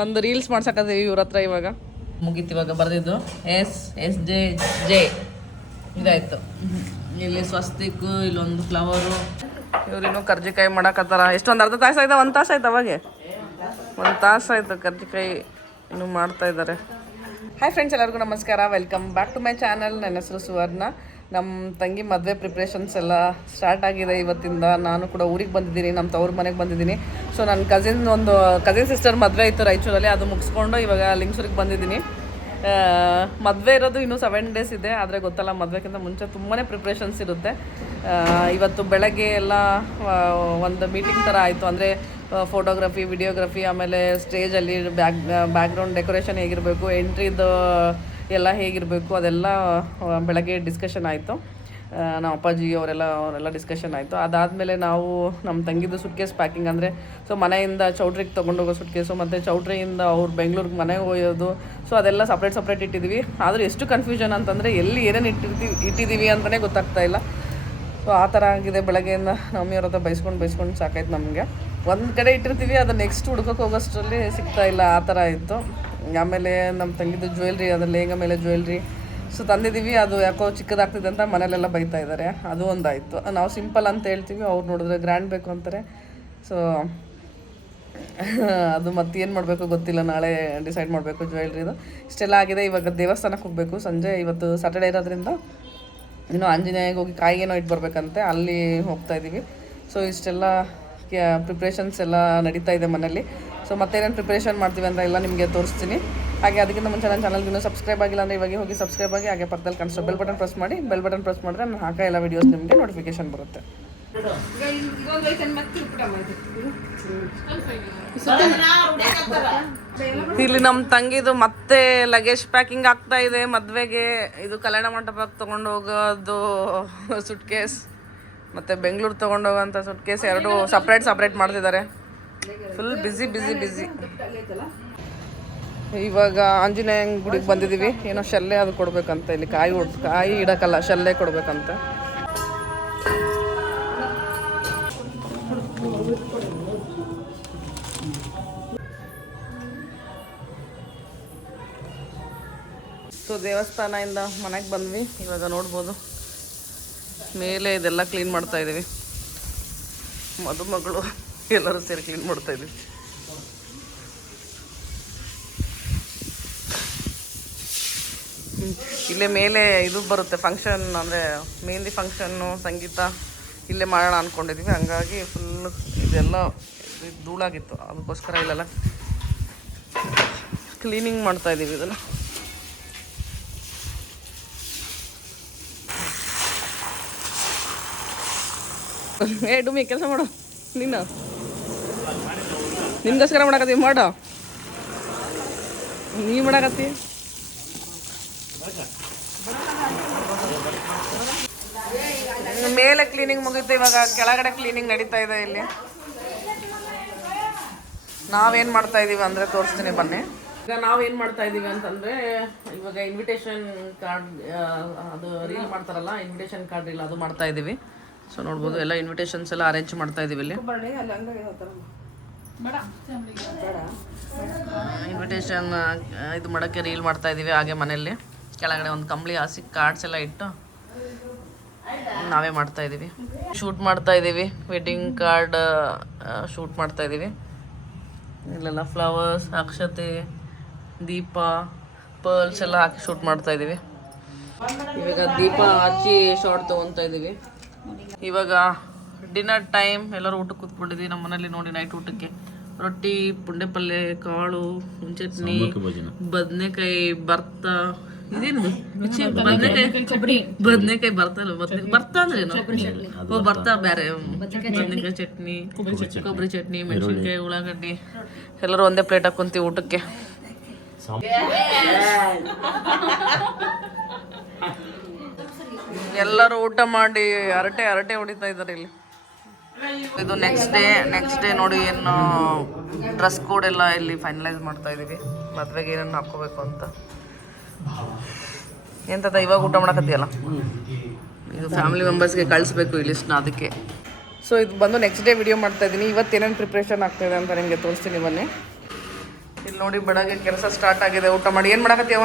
ಒಂದು ರೀಲ್ಸ್ ಮಾಡ್ಸಕತ್ತೀವಿ ಇವ್ರ ಹತ್ರ ಇವಾಗ ಮುಗೀತು. ಇವಾಗ ಬರ್ದಿದ್ದು SSJ ಇದಾಯ್ತು. ಇಲ್ಲಿ ಸ್ವಸ್ತಿಕ್, ಇಲ್ಲೊಂದು ಫ್ಲವರು. ಇವ್ರಿನ್ನೂ ಕರ್ಜಿಕಾಯಿ ಮಾಡಕತ್ತಾರ. ಎಷ್ಟೊಂದು ಅರ್ಧ ತಾಸು ಆಯ್ತಾ? 1 ತಾಸು ಆಯ್ತು. ಅವಾಗೆ 1 ತಾಸು ಆಯ್ತು ಕರ್ಜಿಕಾಯಿ ಇನ್ನೂ ಮಾಡ್ತಾ ಇದ್ದಾರೆ. ಹಾಯ್ ಫ್ರೆಂಡ್ಸ್, ಎಲ್ಲರಿಗೂ ನಮಸ್ಕಾರ. Welcome back to my channel. ನನ್ನ ಹೆಸರು ಸುವರ್ಣ. ನಮ್ಮ ತಂಗಿ ಮದುವೆ ಪ್ರಿಪ್ರೇಷನ್ಸ್ ಎಲ್ಲ ಸ್ಟಾರ್ಟ್ ಆಗಿದೆ ಇವತ್ತಿಂದ. ನಾನು ಕೂಡ ಊರಿಗೆ ಬಂದಿದ್ದೀನಿ, ನಮ್ಮ ತವ್ರ ಮನೆಗೆ ಬಂದಿದ್ದೀನಿ. ಸೊ ನನ್ನ ಕಸಿನ್ ಸಿಸ್ಟರ್ ಮದುವೆ ಇತ್ತು ರಾಯಚೂರಲ್ಲಿ. ಅದು ಮುಗಿಸ್ಕೊಂಡು ಇವಾಗ ಲಿಂಗಸೂರಿಗೆ ಬಂದಿದ್ದೀನಿ. ಮದುವೆ ಇರೋದು ಇನ್ನೂ 7 ಡೇಸ್ ಇದೆ. ಆದರೆ ಗೊತ್ತಲ್ಲ, ಮದುವೆಗಿಂತ ಮುಂಚೆ ತುಂಬಾ ಪ್ರಿಪ್ರೇಷನ್ಸ್ ಇರುತ್ತೆ. ಇವತ್ತು ಬೆಳಗ್ಗೆ ಎಲ್ಲ ಒಂದು ಮೀಟಿಂಗ್ ಥರ ಆಯಿತು. ಅಂದರೆ ಫೋಟೋಗ್ರಫಿ, ವಿಡಿಯೋಗ್ರಫಿ, ಆಮೇಲೆ ಸ್ಟೇಜಲ್ಲಿ ಬ್ಯಾಕ್ಗ್ರೌಂಡ್ ಡೆಕೋರೇಷನ್ ಹೇಗಿರಬೇಕು, ಎಂಟ್ರಿದು ಎಲ್ಲ ಹೇಗಿರಬೇಕು, ಅದೆಲ್ಲ ಬೆಳಗ್ಗೆ ಡಿಸ್ಕಷನ್ ಆಯಿತು. ನಮ್ಮ ಅಪ್ಪಾಜಿ ಅವರೆಲ್ಲ ಡಿಸ್ಕಷನ್ ಆಯಿತು. ಅದಾದಮೇಲೆ ನಾವು ನಮ್ಮ ತಂಗಿದ್ದು ಸುಟ್ಕೇಸ್ ಪ್ಯಾಕಿಂಗ್, ಅಂದರೆ ಸೊ ಮನೆಯಿಂದ ಚೌಟ್ರಿಗೆ ತೊಗೊಂಡೋಗೋ ಸುಟ್ಕೇಸು, ಮತ್ತು ಚೌಟ್ರಿಯಿಂದ ಅವ್ರು ಬೆಂಗಳೂರಿಗೆ ಮನೆಗೆ ಹೋಯೋದು. ಸೊ ಅದೆಲ್ಲ ಸಪ್ರೇಟ್ ಇಟ್ಟಿದ್ದೀವಿ. ಆದರೂ ಎಷ್ಟು ಕನ್ಫ್ಯೂಷನ್ ಅಂತಂದರೆ ಎಲ್ಲಿ ಏನೇನು ಇಟ್ಟಿದ್ದೀವಿ ಅಂತಲೇ ಗೊತ್ತಾಗ್ತಾ ಇಲ್ಲ. ಸೊ ಆ ಥರ ಆಗಿದೆ. ಬೆಳಗ್ಗೆಯಿಂದ ಮಮ್ಮಿಯವ್ರ ಹತ್ರ ಬೈಸ್ಕೊಂಡು ಸಾಕಾಯ್ತು ನಮಗೆ. ಒಂದು ಕಡೆ ಇಟ್ಟಿರ್ತೀವಿ, ಅದು ನೆಕ್ಸ್ಟ್ ಹುಡ್ಕೋಕೆ ಹೋಗೋಷ್ಟರಲ್ಲಿ ಸಿಗ್ತಾ ಇಲ್ಲ. ಆ ಥರ ಇತ್ತು. ಆಮೇಲೆ ನಮ್ಮ ತಂಗಿದ್ದು ಜ್ಯುವೆಲ್ರಿ, ಅದು ಲೇಂಗ ಮೇಲೆ ಜ್ಯುವೆಲ್ರಿ ಸೊ ತಂದಿದ್ದೀವಿ. ಅದು ಯಾಕೋ ಚಿಕ್ಕದಾಗ್ತಿದೆ ಅಂತ ಮನೇಲೆಲ್ಲ ಬೈತಾ ಇದ್ದಾರೆ. ಅದು ಒಂದಾಯಿತು. ನಾವು ಸಿಂಪಲ್ ಅಂತ ಹೇಳ್ತೀವಿ, ಅವ್ರು ನೋಡಿದ್ರೆ ಗ್ರ್ಯಾಂಡ್ ಬೇಕು ಅಂತಾರೆ. ಸೊ ಅದು ಮತ್ತೇನು ಮಾಡಬೇಕು ಗೊತ್ತಿಲ್ಲ. ನಾಳೆ ಡಿಸೈಡ್ ಮಾಡಬೇಕು ಜ್ಯುವೆಲ್ರಿದು. ಇಷ್ಟೆಲ್ಲ ಆಗಿದೆ. ಇವಾಗ ದೇವಸ್ಥಾನಕ್ಕೆ ಹೋಗಬೇಕು ಸಂಜೆ. ಇವತ್ತು ಸ್ಯಾಟರ್ಡೇ ಇರೋದ್ರಿಂದ ಇನ್ನೂ ಆಂಜನೇಯಗೆ ಹೋಗಿ ಕಾಯಿಗೇನೋ ಇಟ್ಟು ಬರಬೇಕಂತೆ, ಅಲ್ಲಿ ಹೋಗ್ತಾ ಇದ್ದೀವಿ. ಸೊ ಇಷ್ಟೆಲ್ಲ ಪ್ರಿಪ್ರೇಷನ್ಸ್ ಎಲ್ಲ ನಡೀತಾ ಇದೆ ಮನೇಲಿ. ಸೊ ಮತ್ತೇನೇನು ಪ್ರಿಪ್ರೇಷನ್ ಮಾಡ್ತೀವಿ ಅಂತ ಎಲ್ಲ ನಿಮಗೆ ತೋರಿಸ್ತೀನಿ. ಹಾಗೆ ಅದಕ್ಕಿಂತ ಮುಂಚೆ ನನ್ನ ಚಾನಲ್ಗೆ ಇನ್ನೂ ಸಬ್ಸ್ಕ್ರೈಬ್ ಆಗಿಲ್ಲ ಅಂದರೆ ಇವಾಗ ಹೋಗಿ ಸಬ್ಸ್ಕ್ರೈಬ್ ಆಗಿ, ಹಾಗೆ ಪಕ್ಕದಲ್ಲಿ ಕಾಣಿಸೋ ಬೆಲ್ ಬಟನ್ ಪ್ರೆಸ್ ಮಾಡಿ. ಬೆಲ್ ಬಟನ್ ಪ್ರೆಸ್ ಮಾಡಿದ್ರೆ ನಾನು ಹಾಕೋ ಎಲ್ಲ ವೀಡಿಯೋಸ್ ನಿಮಗೆ ನೋಟಿಫಿಕೇಶನ್ ಬರುತ್ತೆ. ಇಲ್ಲಿ ನಮ್ಮ ತಂಗಿದು ಮತ್ತೆ ಲಗೇಜ್ ಪ್ಯಾಕಿಂಗ್ ಆಗ್ತಾ ಇದೆ ಮದುವೆಗೆ. ಇದು ಕಲ್ಯಾಣ ಮಂಟಪಕ್ಕೆ ತೊಗೊಂಡು ಹೋಗೋದು ಸುಟ್ಕೇಸ್, ಮತ್ತು ಬೆಂಗಳೂರು ತೊಗೊಂಡೋಗೋಂಥ ಸುಟ್ಕೇಸ್, ಎರಡು ಸಪ್ರೇಟ್ ಮಾಡ್ತಿದ್ದಾರೆ. Full busy. ಇವಾಗ ಆಂಜನೇಯ ಗುಡಿಗೆ ಬಂದಿದ್ದೀವಿ. ಏನೋ ಶಲ್ಲೆ ಅದು ಕೊಡ್ಬೇಕಂತ. ಇಲ್ಲಿ ಕಾಯಿ ಇಡಕ್ಕಲ್ಲ, ಶಲ್ಲೆ ಕೊಡ್ಬೇಕಂತ. ಸೊ ದೇವಸ್ಥಾನದಿಂದ ಮನೆಗೆ ಬಂದ್ವಿ. ಇವಾಗ ನೋಡ್ಬೋದು ಮೇಲೆ ಇದೆಲ್ಲ ಕ್ಲೀನ್ ಮಾಡ್ತಾ ಇದ್ದೀವಿ. ಮದುಮಗಳು ಎಲ್ಲರೂ ಸೇರಿ ಕ್ಲೀನ್ ಮಾಡ್ತಾ ಇದ್ದೀವಿ. ಇಲ್ಲೇ ಮೇಲೆ ಇದು ಬರುತ್ತೆ ಫಂಕ್ಷನ್, ಅಂದರೆ ಮೆಹಂದಿ ಫಂಕ್ಷನ್ನು, ಸಂಗೀತ ಇಲ್ಲೇ ಮಾಡೋಣ ಅಂದ್ಕೊಂಡಿದ್ದೀವಿ. ಹಂಗಾಗಿ ಫುಲ್ಲು ಇದೆಲ್ಲ ಧೂಳಾಗಿತ್ತು, ಅದಕ್ಕೋಸ್ಕರ ಇಲ್ಲೆಲ್ಲ ಕ್ಲೀನಿಂಗ್ ಮಾಡ್ತಾಯಿದ್ದೀವಿ ಇದನ್ನು. ಡುಮಿ ಕೆಲಸ ಮಾಡು, ನಿನ್ಗೋಸ್ಕರ ಮಾಡಕತ್ತೀವಿ, ಮಾಡೋ. ನೀ ಮಾಡಕತ್ತಿ. ಮೇಲೆ ಕ್ಲೀನಿಂಗ್ ಮುಗಿತು. ಇವಾಗ ಕೆಳಗಡೆ ಕ್ಲೀನಿಂಗ್ ನಡೀತಾ ಇದೆ. ಇಲ್ಲಿ ನಾವೇನು ಮಾಡ್ತಾ ಇದ್ದೀವಿ ಅಂದರೆ ತೋರಿಸ್ತೀನಿ ಬನ್ನಿ. ಈಗ ನಾವೇನು ಮಾಡ್ತಾ ಇದ್ದೀವಿ ಅಂತಂದರೆ, ಇವಾಗ ಇನ್ವಿಟೇಷನ್ ಕಾರ್ಡ್, ಅದು ರೀಲ್ ಮಾಡ್ತಾರಲ್ಲ, ಇನ್ವಿಟೇಷನ್ ಕಾರ್ಡ್ ರೀಲ್, ಅದು ಮಾಡ್ತಾ ಇದ್ದೀವಿ. ಸೊ ನೋಡ್ಬೋದು ಎಲ್ಲ ಇನ್ವಿಟೇಷನ್ಸ್ ಎಲ್ಲ ಅರೇಂಜ್ ಮಾಡ್ತಾ ಇದ್ದೀವಿ. ಇಲ್ಲಿ ಇನ್ವಿಟೇಷನ್ ಇದು ಮಾಡೋಕ್ಕೆ ರೀಲ್ ಮಾಡ್ತಾ ಇದ್ದೀವಿ. ಹಾಗೆ ಮನೆಯಲ್ಲಿ ಕೆಳಗಡೆ ಒಂದು ಕಂಬಳಿ ಹಾಸಿ ಕಾರ್ಡ್ಸ್ ಎಲ್ಲ ಇಟ್ಟು ನಾವೇ ಮಾಡ್ತಾ ಇದ್ದೀವಿ. ಶೂಟ್ ಮಾಡ್ತಾ ಇದ್ದೀವಿ, ವೆಡ್ಡಿಂಗ್ ಕಾರ್ಡ್ ಶೂಟ್ ಮಾಡ್ತಾ ಇದ್ದೀವಿ. ಇಲ್ಲೆಲ್ಲ ಫ್ಲವರ್ಸ್, ಅಕ್ಷತೆ, ದೀಪ, ಪರ್ಲ್ಸ್ ಎಲ್ಲ ಹಾಕಿ ಶೂಟ್ ಮಾಡ್ತಾ ಇದ್ದೀವಿ. ಇವಾಗ ದೀಪ ಹಚ್ಚಿ ಶಾರ್ಟ್ ತೊಗೊತಾ ಇದ್ದೀವಿ. ಇವಾಗ ಡಿನ್ನರ್ ಟೈಮ್. ಎಲ್ಲರೂ ಊಟಕ್ಕೆ ಕೂತ್ಕೊಂಡಿದ್ದೀವಿ ನಮ್ಮ ಮನೇಲಿ. ನೋಡಿ, ನೈಟ್ ಊಟಕ್ಕೆ ರೊಟ್ಟಿ, ಪುಂಡೆ ಪಲ್ಯ, ಕಾಳು, ಚಟ್ನಿ, ಬದನೆಕಾಯಿ ಭರ್ತ. ಇದೇನು ಬದನೆಕಾಯಿ ಭರ್ತ ಅಂದ್ರೇನು? ಭರ್ತ ಬೇರೆ, ಬದನೆಕಾಯಿ ಚಟ್ನಿ, ಕೊಬ್ಬರಿ ಚಟ್ನಿ, ಮೆಣಸಿನ್ಕಾಯಿ, ಉಳ್ಳಾಗಡ್ಡಿ. ಎಲ್ಲರೂ ಒಂದೇ ಪ್ಲೇಟ್ ಹಾಕೊಂತೀವಿ ಊಟಕ್ಕೆ. ಎಲ್ಲರೂ ಊಟ ಮಾಡಿ ಹರಟೆ ಹೊಡಿತಾ ಇದ್ದಾರೆ ಇಲ್ಲಿ. ಇದು ನೆಕ್ಸ್ಟ್ ಡೇ ನೋಡಿ, ಏನು ಡ್ರೆಸ್ ಕೋಡ್ ಎಲ್ಲ ಇಲ್ಲಿ ಫೈನಲೈಸ್ ಮಾಡ್ತಾ ಇದ್ದೀವಿ. ಮದುವೆಗೆ ಏನೇನು ಹಾಕ್ಕೋಬೇಕು ಅಂತ. ಎಂತದ ಇವಾಗ ಊಟ ಮಾಡಕತ್ತೀಯಲ್ಲ, ಇದು ಫ್ಯಾಮಿಲಿ ಮೆಂಬರ್ಸ್ಗೆ ಕಳಿಸ್ಬೇಕು ಈ ಲಿಸ್ಟ್ನ, ಅದಕ್ಕೆ. ಸೊ ಇದು ಬಂದು ನೆಕ್ಸ್ಟ್ ಡೇ ವಿಡಿಯೋ ಮಾಡ್ತಾ ಇದ್ದೀನಿ. ಇವತ್ತು ಏನೇನು ಪ್ರಿಪ್ರೇಷನ್ ಆಗ್ತಾಯಿದೆ ಅಂತ ನಿಮಗೆ ತೋರಿಸ್ತೀನಿ ಬನ್ನಿ. ಇಲ್ಲಿ ನೋಡಿ ಬೆಳಗ್ಗೆ ಕೆಲಸ ಸ್ಟಾರ್ಟ್ ಆಗಿದೆ. ಊಟ ಮಾಡಿ ಏನು ಮಾಡಕತ್ತೀವ?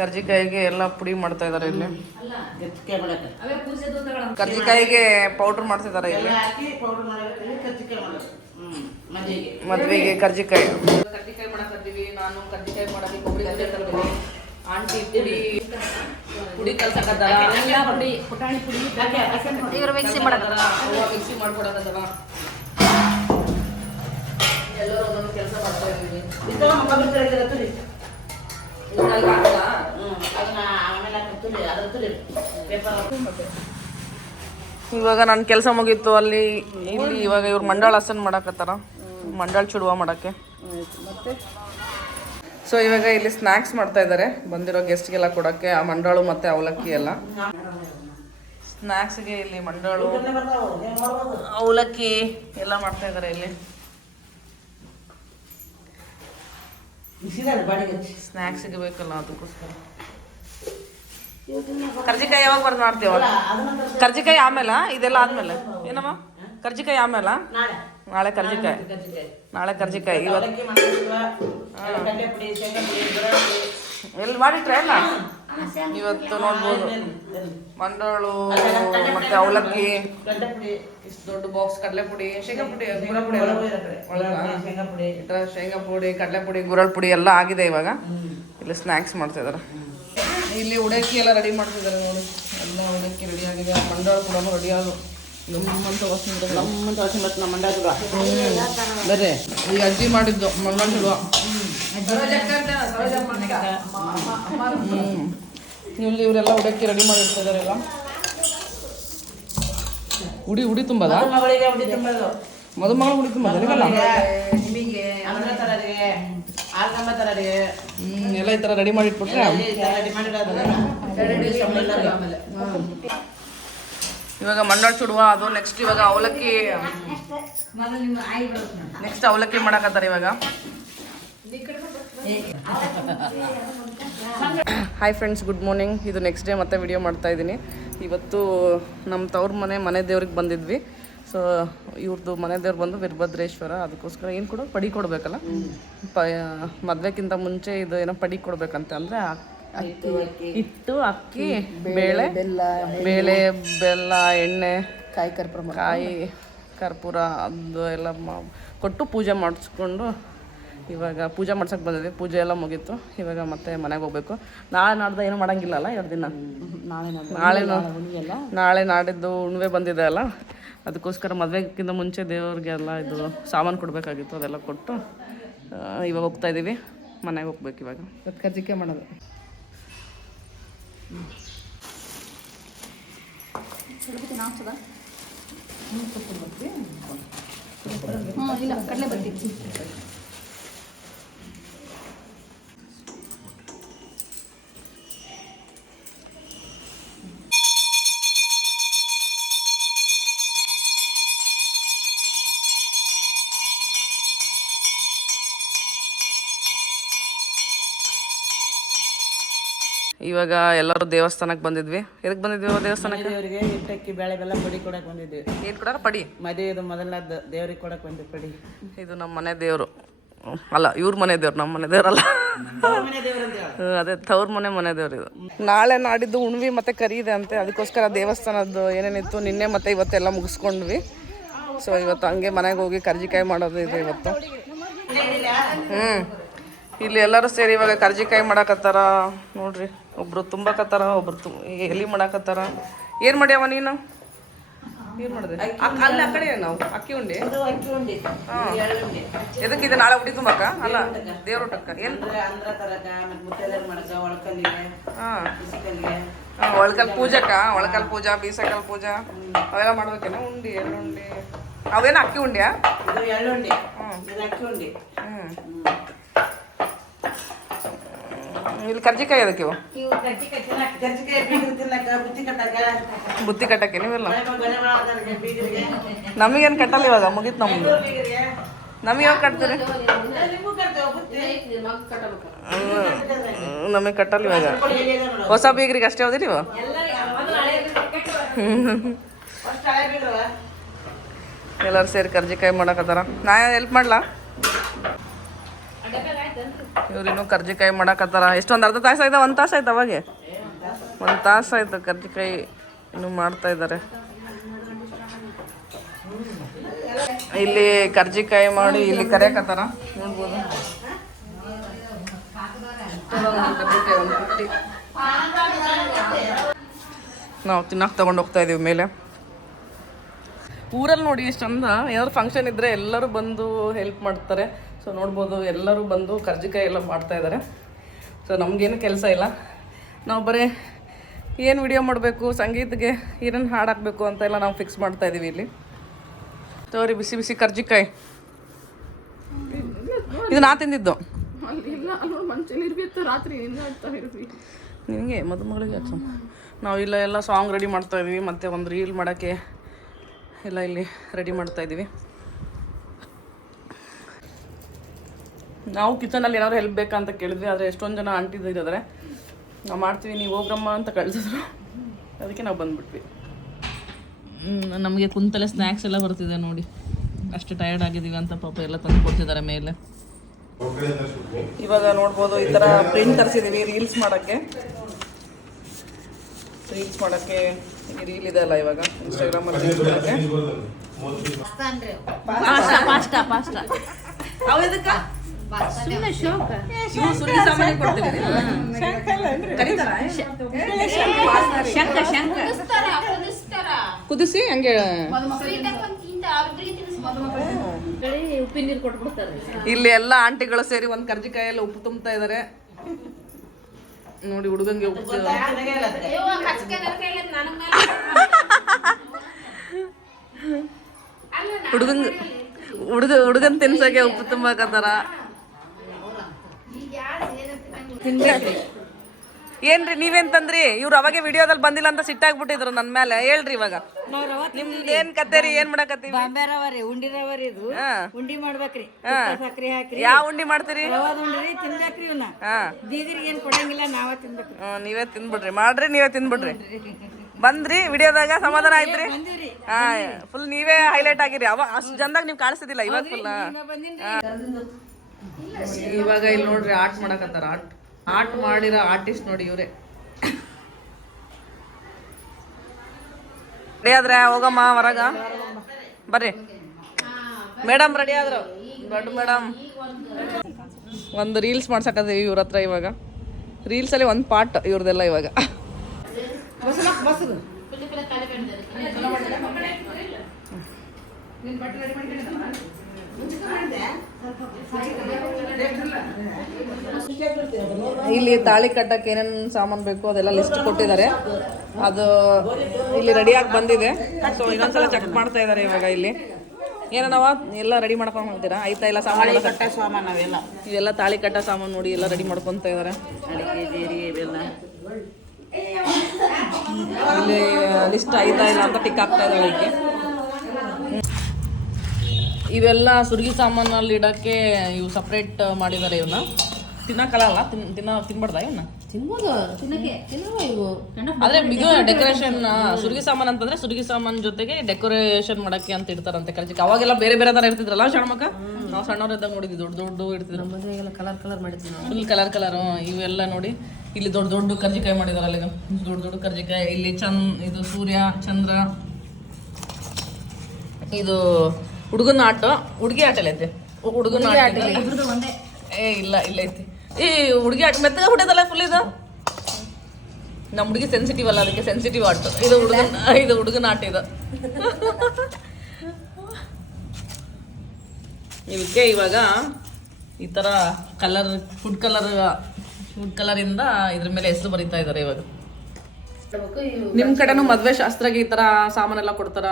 ಕರ್ಜಿಕಾಯಿಗೆ ಎಲ್ಲ ಪುಡಿ ಮಾಡ್ತಾ ಇದ್ದಾರೆ ಇಲ್ಲಿ. ಕರ್ಜಿಕಾಯಿಗೆ ಪೌಡ್ರ್ ಮಾಡ್ತಿದ್ದಾರೆ ಇಲ್ಲಿ. ಮದ್ವೆಗೆ ಕರ್ಜಿಕಾಯಿ ಮಾಡಕತ್ತೀವಿ. ನಾನು ಕರ್ಜಿಕಾಯಿ ಮಾಡಕ್ಕೆ ಕೊಬ್ಬರಿ ಆಂಟಿ ಪುಡಿ ಕಲ್ಸಕತ್ತಾರ. ಪುಟಾಣಿ ಪುಡಿ ಇವರು ಮಿಕ್ಸಿ ಮಾಡ್ಕೊಡಕತ್ತಾರ. ಎಲ್ಲರೂ ಒಂದೊಂದು ಕೆಲಸ ಮಾಡ್ತಾ ಇದ್ದೀವಿ. ಇವಾಗ ನನ್ನ ಕೆಲಸ ಮುಗೀತು ಅಲ್ಲಿ ಇಲ್ಲಿ. ಇವಾಗ ಇವ್ರು ಮಂಡಾಳ ಹಸನ್ ಮಾಡಕತ್ತಾರ, ಮಂಡಾಳ ಚುಡುವ ಮಾಡಕ್ಕೆ. ಸೊ ಇವಾಗ ಇಲ್ಲಿ ಸ್ನ್ಯಾಕ್ಸ್ ಮಾಡ್ತಾ ಇದ್ದಾರೆ ಬಂದಿರೋ ಗೆಸ್ಟ್ಗೆಲ್ಲ ಕೊಡೋಕ್ಕೆ. ಆ ಮಂಡಾಳು ಮತ್ತು ಅವಲಕ್ಕಿ ಎಲ್ಲ ಸ್ನ್ಯಾಕ್ಸ್ಗೆ ಇಲ್ಲಿ ಮಂಡಾಳು ಅವಲಕ್ಕಿ ಎಲ್ಲ ಮಾಡ್ತಾ ಇದ್ದಾರೆ ಇಲ್ಲಿ. ಸ್ನ್ಯಾಕ್ಸ್ಗೆ ಬೇಕಲ್ಲ ಅದಕ್ಕೋಸ್ಕರ. ಕರ್ಜಿಕಾಯಿ ಯಾವಾಗ ಬರ್ದು ಮಾಡ್ತೀವ? ಕರ್ಜಿಕಾಯಿ ಆಮೇಲೆ ಇದೆಲ್ಲ ಆದ್ಮೇಲೆ ಏನಮ್ಮ? ಕರ್ಜಿಕಾಯಿ ಆಮೇಲೆ ನಾಳೆ ಕರ್ಜಿಕಾಯಿ. ಇವತ್ತು ಎಲ್ಲಿ ಮಾಡಿಟ್ರೆ ಎಲ್ಲ ಇವತ್ತು ನೋಡ್ಬೋದು. ಮಂಡಾಳು ಮತ್ತೆ ಅವಲಕ್ಕಿ, ಇಷ್ಟು ದೊಡ್ಡ ಬಾಕ್ಸ್ ಕಡಲೆ ಪುಡಿ, ಶೇಂಗಾ ಪುಡಿ, ಶೇಂಗಾ ಪುಡಿ, ಕಡಲೆ ಪುಡಿ, ಗುರಳ್ ಪುಡಿ ಎಲ್ಲ ಆಗಿದೆ. ಇವಾಗ ಇಲ್ಲಿ ಸ್ನ್ಯಾಕ್ಸ್ ಮಾಡ್ತಾ ಇದಾರೆ. ಇಲ್ಲಿ ಉಡಕ್ಕಿ ಎಲ್ಲ ರೆಡಿ ಮಾಡ್ತಿದ್ದಾರೆ ನೋಡಿ. ಎಲ್ಲ ಉಡಕ್ಕಿ ರೆಡಿ ಆಗಿದೆ. ಮಂಡಾಳು ಕೂಡ ರೆಡಿ ಆಗೋದು. ನಮ್ಮಂತ ವಾಸನೆ ಬರ್ರಿ. ಈ ಅಜ್ಜಿ ಮಾಡಿದ್ದು ಮಂಡಾಳ ಚುಡುವ. ಇಲ್ಲಿ ಇವರೆಲ್ಲ ಉಡಕ್ಕಿ ರೆಡಿ ಮಾಡಿರ್ತಿದ್ದಾರೆ. ಎಲ್ಲ ಉಡಿ ತುಂಬದ ಮದುಮಗಳ ಉಡಿ ತುಂಬದ ಎಲ್ಲ ಈ ಥರ ರೆಡಿ ಮಾಡಿಟ್ಬಿಟ್ರೆ ಇವಾಗ ಮಂಡಾಳ ಚುಡುವ ಅದು. ನೆಕ್ಸ್ಟ್ ಇವಾಗ ಅವಲಕ್ಕಿ, ನೆಕ್ಸ್ಟ್ ಅವಲಕ್ಕಿ ಮಾಡಕತ್ತಾರೆ ಇವಾಗ. Hi friends, good morning. ಇದು ನೆಕ್ಸ್ಟ್ ಡೇ ಮತ್ತೆ ವಿಡಿಯೋ ಮಾಡ್ತಾ ಇದ್ದೀನಿ. ಇವತ್ತು ನಮ್ಮ ತವ್ರ ಮನೆ ದೇವ್ರಿಗೆ ಬಂದಿದ್ವಿ. ಸೊ ಇವ್ರದ್ದು ಮನೆ ದೇವ್ರು ಬಂದು ವೀರಭದ್ರೇಶ್ವರ. ಅದಕ್ಕೋಸ್ಕರ ಏನು ಕೊಡೋ ಪಡಿ ಕೊಡಬೇಕಲ್ಲ, ಮದುವೆಕ್ಕಿಂತ ಮುಂಚೆ ಇದು ಏನೋ ಪಡಿ ಕೊಡಬೇಕಂತೆ. ಅಂದರೆ ಹಿಟ್ಟು, ಅಕ್ಕಿ, ಬೇಳೆ, ಬೆಲ್ಲ, ಎಣ್ಣೆ, ಕಾಯಿ ಕರ್ಪೂರ ಅದು ಎಲ್ಲ ಕೊಟ್ಟು ಪೂಜೆ ಮಾಡಿಸ್ಕೊಂಡು ಇವಾಗ ಪೂಜೆ ಮಾಡ್ಸಕ್ಕೆ ಬಂದಿದ್ವಿ. ಪೂಜೆ ಎಲ್ಲ ಮುಗೀತು. ಇವಾಗ ಮತ್ತೆ ಮನೆಗೆ ಹೋಗ್ಬೇಕು. ನಾಳೆ ನಾಡ್ದು ಏನು ಮಾಡೋಂಗಿಲ್ಲಲ್ಲ 2 ದಿನ. ನಾಳೆ ನಾಡಿದ್ದು ಉಣ್ವೆ ಬಂದಿದೆ ಅಲ್ಲ, ಅದಕ್ಕೋಸ್ಕರ ಮದುವೆಗಿಂತ ಮುಂಚೆ ದೇವ್ರಿಗೆಲ್ಲ ಇದು ಸಾಮಾನು ಕೊಡಬೇಕಾಗಿತ್ತು. ಅದೆಲ್ಲ ಕೊಟ್ಟು ಇವಾಗ ಹೋಗ್ತಾಯಿದ್ದೀವಿ. ಮನೆಗೆ ಹೋಗ್ಬೇಕು ಇವಾಗ. ಕರ್ಜಿಕಾಯಿ ಮಾಡೋದು. ಇಲ್ಲ ಕಡಲೆ ಬತ್ತಿ. ಇವಾಗ ಎಲ್ಲರೂ ದೇವಸ್ಥಾನಕ್ಕೆ ಬಂದಿದ್ವಿ. ಎದಕ್ಕೆ ಬಂದಿದ್ವಿ ದೇವಸ್ಥಾನಕ್ಕೆ? ದೇವರಿಗೆ ಹಿಟ್ಟಕ್ಕಿ ಬೇಳೆ ಬೆಲ್ಲ ಪಡಿ ಕೊಡಕ್ಕೆ ಬಂದಿದ್ವಿ. ಏನು ಕೊಡಾರ? ಪಡಿ. ಮದುವೆದು ಮೊದಲನೇದು ದೇವ್ರಿಗೆ ಕೊಡಕ್ಕೆ ಬಂದಿವಿ ಪಡಿ. ಇದು ನಮ್ಮ ಮನೆ ದೇವರು ಅಲ್ಲ, ಇವ್ರ ಮನೆ ದೇವ್ರು, ನಮ್ಮ ಮನೆ ದೇವ್ರಲ್ಲ. ಅದೇ ತವ್ರ ಮನೆ ದೇವ್ರು ಇದು. ನಾಳೆ ನಾಡಿದ್ದು ಉಣ್ವಿ ಮತ್ತೆ ಕರಿ ಇದೆ ಅಂತೆ. ಅದಕ್ಕೋಸ್ಕರ ದೇವಸ್ಥಾನದ್ದು ಏನೇನಿತ್ತು ನಿನ್ನೆ ಮತ್ತೆ ಇವತ್ತೆಲ್ಲ ಮುಗಿಸ್ಕೊಂಡ್ವಿ. ಸೊ ಇವತ್ತು ಹಂಗೆ ಮನೆಗೆ ಹೋಗಿ ಕರ್ಜಿಕಾಯಿ ಮಾಡೋದು ಇದೆ ಇವತ್ತು. ಇಲ್ಲಿ ಎಲ್ಲರೂ ಸೇರಿ ಇವಾಗ ಕರ್ಜಿಕಾಯಿ ಮಾಡಕತ್ತಾರ ನೋಡ್ರಿ. ಒಬ್ರು ತುಂಬಕತ್ತಾರ, ಒಬ್ರು ಎಲಿ ಮಾಡಕತ್ತಾರ. ಏನು ಮಾಡ್ಯಾವ ನೀನು? ಏನು ಮಾಡಿದೆ? ಅಲ್ಲಿ ಆ ಕಡೆ ನಾವು ಅಕ್ಕಿ ಉಂಡಿ. ಎದಕ್ಕೆ ಇದು? ನಾಳೆ ಉಡಿ ತುಂಬಕ್ಕ ಅಲ್ಲ, ದೇವ್ರ ಊಟಕ್ಕ. ಏನು? ಹಾಂ, ಒಳಕಲ್ ಪೂಜಕ್ಕ. ಒಳಕಲ್ ಪೂಜಾ, ಬೀಸಕಲ್ ಪೂಜಾ ಅವೆಲ್ಲ ಮಾಡ್ಬೇಕೇನ? ಉಂಡಿ, ಎಳ್ಳುಂಡಿ ಅವೇನು ಅಕ್ಕಿ ಉಂಡಿಯಾ? ಇಲ್ಲಿ ಕರ್ಜಿಕಾಯಿ ಅದಕ್ಕೆ ಬುತ್ತಿ ಕಟ್ಟಕ್ಕೆ ನೀವೆಲ್ಲ. ನಮಗೇನು ಕಟ್ಟಲ್ಲ ಇವಾಗ, ಮುಗೀತು ನಮ್ದು. ನಮಗೆ ಯಾವಾಗ ಕಟ್ತೀರಿ? ನಮಗೆ ಕಟ್ಟಲ್ಲ ಇವಾಗ. ಹೊಸ ಬೀಗ್ರಿಗೆ ಅಷ್ಟೇ ಹೋದಿರಿ ನೀವು? ಎಲ್ಲರೂ ಸೇರಿ ಕರ್ಜಿಕಾಯಿ ಮಾಡಕತ್ತಾರ. ನಾ ಹೆಲ್ಪ್ ಮಾಡ್ಲಾ? ಇವ್ರಿನ್ನೂ ಕರ್ಜಿಕಾಯಿ ಮಾಡಕತ್ತಾರ. ಎಷ್ಟೊಂದು ಅರ್ಧ ತಾಸು ಆಯ್ತಾ? 1 ತಾಸು ಆಯ್ತು. ಅವಾಗೆ 1 ತಾಸು ಆಯ್ತು ಕರ್ಜಿಕಾಯಿ ಇನ್ನೂ ಮಾಡ್ತಾ ಇದ್ದಾರೆ. ಇಲ್ಲಿ ಕರ್ಜಿಕಾಯಿ ಮಾಡಿ ಇಲ್ಲಿ ಕರಿಯಕತ್ತಾರ, ನೋಡ್ಬೋದು. ನಾವು ತಿನ್ನಕ್ಕೆ ತಗೊಂಡು ಹೋಗ್ತಾ ಇದೀವಿ ಮೇಲೆ. ಊರಲ್ಲಿ ನೋಡಿ ಎಷ್ಟು ಚಂದ, ಏನಾದ್ರು ಫಂಕ್ಷನ್ ಇದ್ದರೆ ಎಲ್ಲರೂ ಬಂದು ಹೆಲ್ಪ್ ಮಾಡ್ತಾರೆ. ಸೊ ನೋಡ್ಬೋದು, ಎಲ್ಲರೂ ಬಂದು ಕರ್ಜಿಕಾಯಿ ಎಲ್ಲ ಮಾಡ್ತಾ ಇದ್ದಾರೆ. ಸೊ ನಮಗೇನು ಕೆಲಸ ಇಲ್ಲ, ನಾವು ಬರೀ ಏನು ವಿಡಿಯೋ ಮಾಡಬೇಕು, ಸಂಗೀತಕ್ಕೆ ಏನೇನು ಹಾಡು ಹಾಕಬೇಕು ಅಂತ ಎಲ್ಲ ನಾವು ಫಿಕ್ಸ್ ಮಾಡ್ತಾ ಇದ್ದೀವಿ ಇಲ್ಲಿ. ತೋರಿ ಬಿಸಿ ಬಿಸಿ ಕರ್ಜಿಕಾಯಿ. ಇದು ನಾ ತಿಂದಿದ್ದು. ನಿನಗೆ ಮದುಮಗಳಿಗೆ ಹಾಕ್ಸ. ನಾವು ಇಲ್ಲ ಎಲ್ಲ ಸಾಂಗ್ ರೆಡಿ ಮಾಡ್ತಾ ಇದ್ದೀವಿ, ಮತ್ತು ಒಂದು ರೀಲ್ ಮಾಡೋಕ್ಕೆ ಎಲ್ಲ ಇಲ್ಲಿ ರೆಡಿ ಮಾಡ್ತಾ ಇದ್ದೀವಿ. ನಾವು ಕಿಚನಲ್ಲಿ ಏನಾದ್ರು ಹೆಲ್ಪ್ ಬೇಕಂತ ಕೇಳಿದ್ವಿ, ಆದರೆ ಎಷ್ಟೊಂದು ಜನ ಆಂಟಿದಿದ್ದಾರೆ. ನಾವು ಮಾಡ್ತೀವಿ, ನೀವು ಹೋಗ್ರಮ್ಮ ಅಂತ ಕಳಿಸಿದ್ರು. ಅದಕ್ಕೆ ನಾವು ಬಂದುಬಿಟ್ವಿ. ನಮಗೆ ಕುಂತಲೆ ಸ್ನ್ಯಾಕ್ಸ್ ಎಲ್ಲ ಬರ್ತಿದೆ ನೋಡಿ. ಅಷ್ಟು ಟಯರ್ಡ್ ಆಗಿದ್ದೀವಿ ಅಂತ ಪಾಪ ಎಲ್ಲ ತಂದು ಕೊಡ್ತಿದ್ದಾರೆ ಮೇಲೆ. ಇವಾಗ ನೋಡ್ಬೋದು, ಈ ಥರ ಪ್ರಿಂಟ್ ತರಿಸಿದ್ದೀವಿ ರೀಲ್ಸ್ ಮಾಡೋಕ್ಕೆ. ಈ ರೀಲ್ ಇದೆ ಅಲ್ಲ ಇವಾಗ ಇನ್ಸ್ಟಾಗ್ರಾಮಲ್ಲಿ ರೀಲ್ಸ್ ಮಾಡೋಕ್ಕೆ. ಕುದಿಸಿ ಹಂಗೆ ಉಪ್ಪಿನ ನೀರು ಕೊಟ್ಬಿಡ್ತಾರೆ. ಇಲ್ಲಿ ಎಲ್ಲ ಆಂಟಿಗಳು ಸೇರಿ ಒಂದು ಕರ್ಜಿಕಾಯಲ್ಲಿ ಉಪ್ಪು ತುಂಬ್ತಾ ಇದ್ದಾರೆ ನೋಡಿ. ಹುಡುಗಂಗೆ ಉಪ್ಪು ಹುಡುಗನ್ ತಿನ್ಸಕ್ಕೆ ಉಪ್ಪು ತುಂಬಾಕತ್ತಾರ. ಏನ್ರಿ ನೀವೇನ್ ತಂದ್ರಿ? ಇವ್ರು ಅವಾಗೆ ವಿಡಿಯೋದಲ್ಲಿ ಬಂದಿಲ್ಲ ಅಂತ ಸಿಟ್ಟಾಗ್ಬಿಟ್ಟಿದ್ರು ನನ್ನ ಮೇಲೆ. ಹೇಳ್ರಿ ಇವಾಗ ನಿಮ್ದು ಏನ್ ಕತೆ ರೀ? ಏನ್ ಮಾಡಕತ್ತೀವಿ? ಉಂಡಿ ರವರಿ ಇದು ಉಂಡಿ ಮಾಡ್ಬೇಕ್ರಿ, ಸಕ್ರಿ ಹಾಕ್ರಿ. ಯಾವ ಉಂಡಿ ಮಾಡ್ತೀರಿ? ರವಾದ ಉಂಡಿ ತಿನ್ಬೇಕ್ರಿ. ಇವನ್ನ ಬೀದಿರಿಗೆ ಏನ್ ಕೊಡಂಗಿಲ್ಲ, ನಾವ ತಿನ್ಬೇಕ್ರಿ. ನೀವೇ ತಿನ್ಬಿಡ್ರಿ, ಮಾಡ್ರಿ ನೀವೇ ತಿನ್ಬಿಡ್ರಿ. ಬಂದ್ರಿ ವಿಡಿಯೋದಾಗ ಸಮಾಧಾನ ಆಯ್ತ್ರಿ? ಹಾ, ಫುಲ್ ನೀವೇ ಹೈಲೈಟ್ ಆಗಿರಿ. ಅವ ಅಷ್ಟು ಜನದಾಗ ನೀವು ಕಾಣಿಸ್ತಿದ್ದಿಲ್ಲ, ಇವಾಗ ಫುಲ್. ಇವಾಗ ಇಲ್ಲಿ ನೋಡ್ರಿ ಆರ್ಟ್ ಮಾಡಕತ್ತಾರ. ಆರ್ಟ್ ಮಾಡಿರೋ ಆರ್ಟಿಸ್ಟ್ ನೋಡಿ ಇವರೇ. ರೆಡಿ ಆದ್ರೆ ಹೋಗಮ್ಮ ಹೊರಗ ಬರ್ರಿ. ಮೇಡಮ್ ರೆಡಿ ಆದ್ರು, ದೊಡ್ಡ ಮೇಡಮ್. ಒಂದು ರೀಲ್ಸ್ ಮಾಡ್ಸಕತ್ತೀವಿ ಇವ್ರ ಹತ್ರ. ಇವಾಗ ರೀಲ್ಸಲ್ಲಿ ಒಂದು ಪಾರ್ಟ್ ಇವ್ರದೆಲ್ಲ. ಇವಾಗ ಇಲ್ಲಿ ತಾಳಿ ಕಟ್ಟಕ್ಕೆ ಏನೇನು ಸಾಮಾನು ಬೇಕು ಅದೆಲ್ಲ ಲಿಸ್ಟ್ ಕೊಟ್ಟಿದ್ದಾರೆ. ಅದು ಇಲ್ಲಿ ರೆಡಿಯಾಗಿ ಬಂದಿದೆ. ಸೊ ಇನ್ನೊಂದ್ಸಲ ಚೆಕ್ ಮಾಡ್ತಾ ಇದ್ದಾರೆ ಇವಾಗ. ಇಲ್ಲಿ ಏನವ ಎಲ್ಲ ರೆಡಿ ಮಾಡ್ಕೊಂಡು ಹೋಗ್ತೀರಾ? ಆಯ್ತಾ? ಎಲ್ಲ ಸಾಮಾನು ಇವೆಲ್ಲ ತಾಳಿ ಕಟ್ಟ ಸಾಮಾನು ನೋಡಿ ಎಲ್ಲ ರೆಡಿ ಮಾಡ್ಕೊತ ಇದ್ದಾರೆ. ಇಲ್ಲಿ ಲಿಸ್ಟ್ ಆಯ್ತಾ ಇಲ್ಲ ಅಂತ ಟಿಕ್ ಆಗ್ತಾ ಇದ್ದಾಳೆ ಈಕೆ. ಇವೆಲ್ಲ ಸುರ್ಗಿ ಸಾಮಾನಲ್ಲಿ ಇಡೋಕ್ಕೆ ಇವು ಸಪ್ರೇಟ್ ಮಾಡಿದ್ದಾರೆ. ಇವನ್ನ ತಿನ್ನಕ್ಕಲ್ಲ, ತಿನ್ಬಾರ್ದ? ಇವನ್ನ ತಿನ್ಬೋದು, ಇವು ಆದ್ರೆ ಇದು ಡೆಕೋರೇಷನ್. ಸುರ್ಗಿ ಸಾಮಾನು ಅಂತಂದ್ರೆ ಸುರ್ಗಿ ಸಾಮಾನು ಜೊತೆಗೆ ಡೆಕೋರೇಷನ್ ಮಾಡಕ್ಕೆ ಅಂತ ಇಡ್ತಾರಂತೆ ಕರ್ಜಿಕಾಯಿ. ಅವಾಗೆಲ್ಲ ಬೇರೆ ಬೇರೆ ತರ ಇರ್ತಿದ್ರಲ್ಲ ಷಣ್ಮಕ್ಕ? ನಾವು ಸಣ್ಣವ್ರಿದ್ದಾಗ ನೋಡಿದ್ವಿ, ದೊಡ್ಡ ದೊಡ್ಡ ಇಡ್ತಿದ್ರು. ಮದುವೆಗೆಲ್ಲ ಕಲರ್ ಮಾಡಿದ್ವಿ ನಾವು, ಫುಲ್ ಕಲರ್. ಇವೆಲ್ಲ ನೋಡಿ ಇಲ್ಲಿ ದೊಡ್ಡ ದೊಡ್ಡ ಕರ್ಜಿಕಾಯಿ ಮಾಡಿದಾರೆ. ಅಲ್ಲಿ ದೊಡ್ಡ ದೊಡ್ಡ ಕರ್ಜಿಕಾಯಿ. ಇಲ್ಲಿ ಇದು ಸೂರ್ಯ ಚಂದ್ರ. ಇದು ಹುಡುಗನ ಆಟ, ಹುಡುಗಿ ಆಟ ಎಲ್ಲ ಐತೆ. ಹುಡುಗನ ಆಟ ಇಲ್ಲ ಐತಿ. ಈ ಹುಡುಗಿ ಆಟ ಮೆತ್ತಗ ಹುಟ್ಟದಲ್ಲ ಫುಲ್. ಇದು ನಮ್ಮ ಹುಡುಗಿ ಸೆನ್ಸಿಟಿವ್ ಅಲ್ಲ, ಅದಕ್ಕೆ ಸೆನ್ಸಿಟಿವ್ ಆಟ. ಇದು ಹುಡುಗನ ಆಟ. ಇದು ಇವಕ್ಕೆ ಇವಾಗ ಈ ತರ ಕಲರ್ ಫುಡ್ ಕಲರಿಂದ ಇದ್ರ ಮೇಲೆ ಹೆಸರು ಬರೀತಾ ಇದ್ದಾರೆ ಇವಾಗ. ನಿಮ್ಮ ಕಡೆನೂ ಮದುವೆ ಶಾಸ್ತ್ರಕ್ಕೆ ಈ ಥರ ಸಾಮಾನೆಲ್ಲ ಕೊಡ್ತಾರ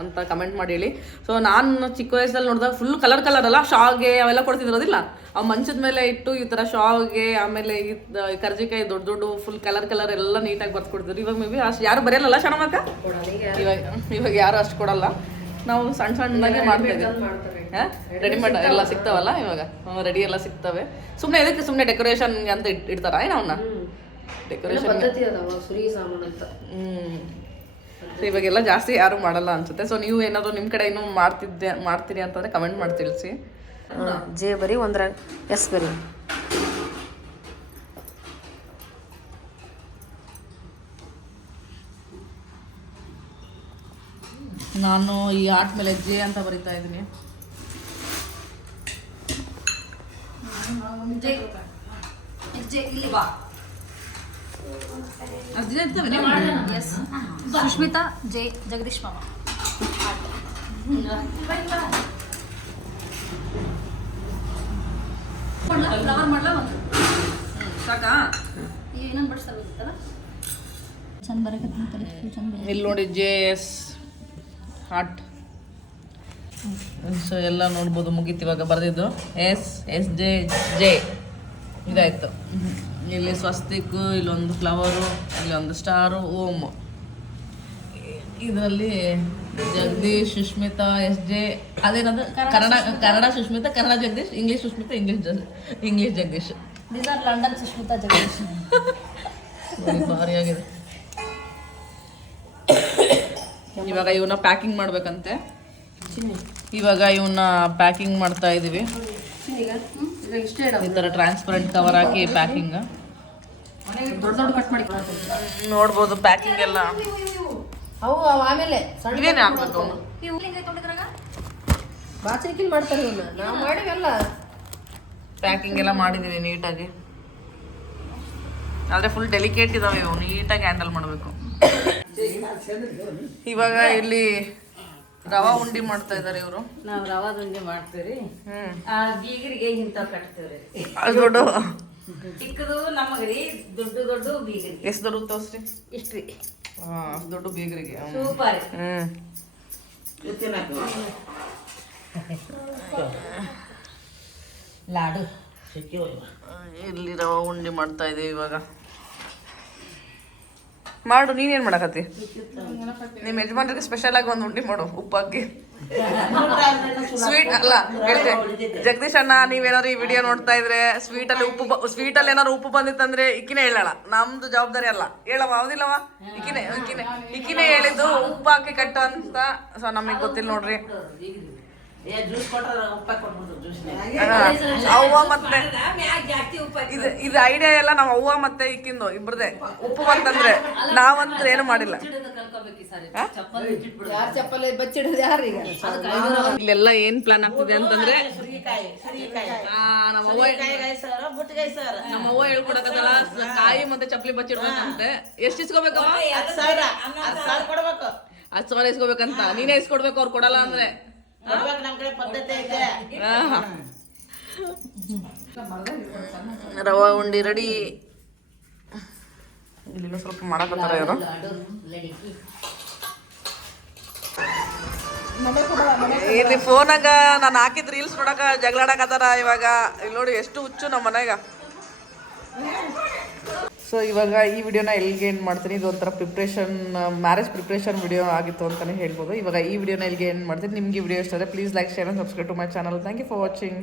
ಅಂತ ಕಮೆಂಟ್ ಮಾಡಿ ಹೇಳಿ. ಸೊ ನಾನು ಚಿಕ್ಕ ವಯಸ್ಸಲ್ಲಿ ನೋಡಿದಾಗ ಫುಲ್ ಕಲರ್ ಅಲ್ಲ, ಶಾವ್ಗೆ ಅವೆಲ್ಲ ಕೊಡ್ತಿದ್ರೋದಿಲ್ಲ. ಆ ಮಂಚದ ಮೇಲೆ ಇಟ್ಟು ಈ ಥರ ಶಾವ್ಗೆ, ಆಮೇಲೆ ಈ ಕರ್ಜಿಕಾಯಿ ದೊಡ್ಡ ದೊಡ್ಡ ಫುಲ್ ಕಲರ್ ಎಲ್ಲ ನೀಟಾಗಿ ಬರ್ಕೊಡ್ತಿದ್ರು. ಇವಾಗ ಮೇ ಬಿ ಅಷ್ಟು ಯಾರು ಬರೆಯಲ್ಲ ಶಣಮಕ್ಕ. ಇವಾಗ ಯಾರು ಅಷ್ಟು ಕೊಡಲ್ಲ. ನಾವು ಸಣ್ಣದಾಗೆ ಮಾಡ್ತೇವೆ. ರೆಡಿಮೇಡ್ ಎಲ್ಲ ಸಿಗ್ತಾವಲ್ಲ ಇವಾಗ, ರೆಡಿ ಎಲ್ಲ ಸಿಗ್ತವೆ. ಸುಮ್ಮನೆ ಡೆಕೋರೇಷನ್ ಅಂತ ಇಡ್ತಾರ ಏನವನ್ನ ಡೆಕೋರೇಷನ್. ಸೊ ಇವಾಗೆಲ್ಲ ಜಾಸ್ತಿ ಯಾರು ಮಾಡಲ್ಲ ಅನ್ಸುತ್ತೆ. ಸೊ ನೀವು ಏನಾದರೂ ನಿಮ್ಮ ಕಡೆ ಇನ್ನೂ ಮಾಡ್ತೀರಿ ಅಂತಂದರೆ ಕಮೆಂಟ್ ಮಾಡಿ ತಿಳಿಸಿ. ಜೆ ಬರಿ ಒಂದ್ರಾಗ ಎಸ್ ಬರಿ. ನಾನು ಈ ಆರ್ಟ್ ಮೇಲೆ ಜೆ ಅಂತ ಬರಿತಾ ಇದ್ದೀನಿ. ಸುಷ್ಮಿತಾ ಜೆ ಜಗದೀಶ್ ಮಾಮ. ಸಾಕಾ? ಏನಂತ ಬಡಿಸ್ತಾ ಚಂದ ಬರಕತ್ತಂತಾರೆ ಚಂದ. ಇಲ್ಲಿ ನೋಡಿ JS ಹಾರ್ಟ್. ಸೊ ಎಲ್ಲ ನೋಡ್ಬೋದು. ಮುಗೀತು ಇವಾಗ ಬರೆದಿದ್ದು. SJ ಇದಾಯಿತು. ಇಲ್ಲಿ ಸ್ವಸ್ತಿಕ್, ಇಲ್ಲೊಂದು ಫ್ಲವರು, ಇಲ್ಲೊಂದು ಸ್ಟಾರು, ಓಮ್. ಇದರಲ್ಲಿ ಜಗದೀಶ್, ಸುಷ್ಮಿತಾ, SJ. ಅದೇನದು Kannada Sushmita, Kannada Jagadish, English Sushmita, English Jagadish. These are London Sushmita Jagadish. ಭಾರಿಯಾಗಿದೆ. ಇವಾಗ ಇವನ್ನ ಪ್ಯಾಕಿಂಗ್ ಮಾಡ್ಬೇಕಂತೆ. ಇವಾಗ ಇವನ್ನ ಪ್ಯಾಕಿಂಗ್ ಮಾಡ್ತಾ ಇದೀವಿ. ಈ ಥರ ಟ್ರಾನ್ಸ್ಪರೆಂಟ್ ಕವರ್ ಹಾಕಿ ಪ್ಯಾಕಿಂಗ್ ದೊಡ್ಡ ದೊಡ್ಡ ಕಟ್ ಮಾಡಿ ನೋಡ್ಬೋದು. ಪ್ಯಾಕಿಂಗ್ ಎಲ್ಲ ಅವು ಆಮೇಲೆ ಇದೇನೇ ಹಾಕ್ಬೇಕು. ಬಾಚಣಿಕೆಲಿ ಮಾಡ್ತಾರೆ ಇವನ್ನ. ನಾವು ಮಾಡಿವೆಲ್ಲ ಪ್ಯಾಕಿಂಗ್ ಎಲ್ಲ ಮಾಡಿದೀವಿ ನೀಟಾಗಿ. ಆದರೆ ಫುಲ್ ಡೆಲಿಕೇಟ್ ಇದಾವೆ ಇವು, ನೀಟಾಗಿ ಹ್ಯಾಂಡಲ್ ಮಾಡಬೇಕು. ಇವಾಗ ಇಲ್ಲಿ ರವಾ ಉಂಡಿ ಮಾಡ್ತಾ ಇದ್ದಾರೆ ಇವರು. ನಾವು ರವಾದ ಉಂಡೆ ಮಾಡ್ತೀವ್ರಿ. ಆ ಬೀಗರಿಗೆ ಇಂಥವ್ ಕಟ್ತೀವ್ರಿ. ಅದು ದೊಡ್ಡ ಚಿಕ್ಕದು ನಮಗ್ರಿ, ದೊಡ್ಡ ದೊಡ್ಡ ಬೀಗರಿಗೆ. ಎಷ್ಟು ದೊಡ್ಡ ತೋರಿಸ್ರಿ. ಇಷ್ಟ್ರಿ ಅಷ್ಟು ದೊಡ್ಡ ಬೀಗರಿಗೆ. ಸೂಪರ್. ಲಾಡು ಇಲ್ಲಿ ರವಾ ಉಂಡಿ ಮಾಡ್ತಾ ಇದೀವಿ ಇವಾಗ. ಮಾಡು, ನೀನೇನ್ ಮಾಡಕತ್ತಿ? ನಿಮ್ಮ ಯಜಮಾನ್ರಿಗೆ ಸ್ಪೆಷಲ್ ಆಗಿ ಒಂದು ಉಂಡಿ ಮಾಡು, ಉಪ್ಪಾಕಿ. ಸ್ವೀಟ್ ಅಲ್ಲ ಹೇಳ್ತೆ ಜಗದೀಶ್ ಅಣ್ಣ, ನೀವೇನಾದ್ರು ಈ ವಿಡಿಯೋ ನೋಡ್ತಾ ಇದ್ರೆ ಸ್ವೀಟಲ್ಲಿ ಏನಾದ್ರು ಉಪ್ಪು ಬಂದಿತ್ತಂದ್ರೆ ಇಕ್ಕಿನೇ ಹೇಳಲ್ಲ, ನಮ್ದು ಜವಾಬ್ದಾರಿ ಅಲ್ಲ. ಹೇಳವ ಹೌದಿಲ್ಲವ? ಇಕ್ಕಿನೇ ಹೇಳಿದ್ದು ಉಪ್ಪು ಹಾಕಿ ಕಟ್ಟು ಅಂತ. ಸೊ ನಮಗೆ ಗೊತ್ತಿಲ್ಲ ನೋಡ್ರಿ. ಅವ್ವ ಮತ್ತೆ ಇದು ಐಡಿಯಾ ಎಲ್ಲ ನಮ್ಮ ಅವ್ವ ಮತ್ತೆ ಇಕ್ಕಿಂದು ಇಬ್ರದೆ. ಉಪ್ಪು ಬಂತಂದ್ರೆ ನಾವಂದ್ರೆ ಏನು ಮಾಡಿಲ್ಲ. ಯಾರು ಚಪ್ಪಲಿ ಬಚ್ಚಿಡೋದು ಯಾರೀಗ? ಇಲ್ಲೆಲ್ಲ ಏನ್ ಪ್ಲಾನ್ ಆಗ್ತಿದೆ ಅಂತಂದ್ರೆ ನಮ್ಮವ್ವ ಹೇಳ್ಕೊಡಕತ್ತಲ್ಲ, ಕಾಯಿ ಮತ್ತೆ ಚಪ್ಪಲಿ ಬಚ್ಚಿಡ್ಬೇಕಂತೆ. ಎಷ್ಟು ಇಸ್ಕೋಬೇಕವ? 10,000 ಇಸ್ಕೋಬೇಕಂತ. ನೀನೇ ಇಸ್ಕೊಡ್ಬೇಕು, ಅವ್ರು ಕೊಡಲ್ಲ ಅಂದ್ರೆ. ರವಾ ಉಂಡಿ ರೆಡಿ. ಇಲ್ಲಿ ಸ್ವಲ್ಪ ಮಾಡಕತ್ತಾರ ಇವರು. ಇಲ್ಲಿ ಫೋನಾಗ ನಾನು ಹಾಕಿದ್ ರೀಲ್ಸ್ ನೋಡಕ ಜಗಳಾಡಕತ್ತಾರ ಇವಾಗ. ಇಲ್ಲಿ ನೋಡಿ ಎಷ್ಟು ಹುಚ್ಚು ನಮ್ಮ ಮನೆಗ. ಸೊ ಇವಾಗ ಈ ವಿಡಿಯೋನ ಎಲ್ಲಿಗೆ ಎಂಡ್ ಮಾಡ್ತೀನಿ. ಇದು ಒಂಥರ ಮ್ಯಾರೇಜ್ ಪ್ರಿಪ್ರೇಷನ್ ವಿಡಿಯೋ ಆಗಿತ್ತು ಅಂತಲೇ ಹೇಳ್ಬೋದು. ಇವಾಗ ಈ ವಿಡಿಯೋನ ಎಲ್ಲಿಗೆ ಎಂಡ್ ಮಾಡ್ತೀನಿ. ನಿಮ್ಗೆ ಈ ವಿಡಿಯೋ ಇಷ್ಟ ಆದರೆ please like, share and subscribe to my channel. Thank you for watching.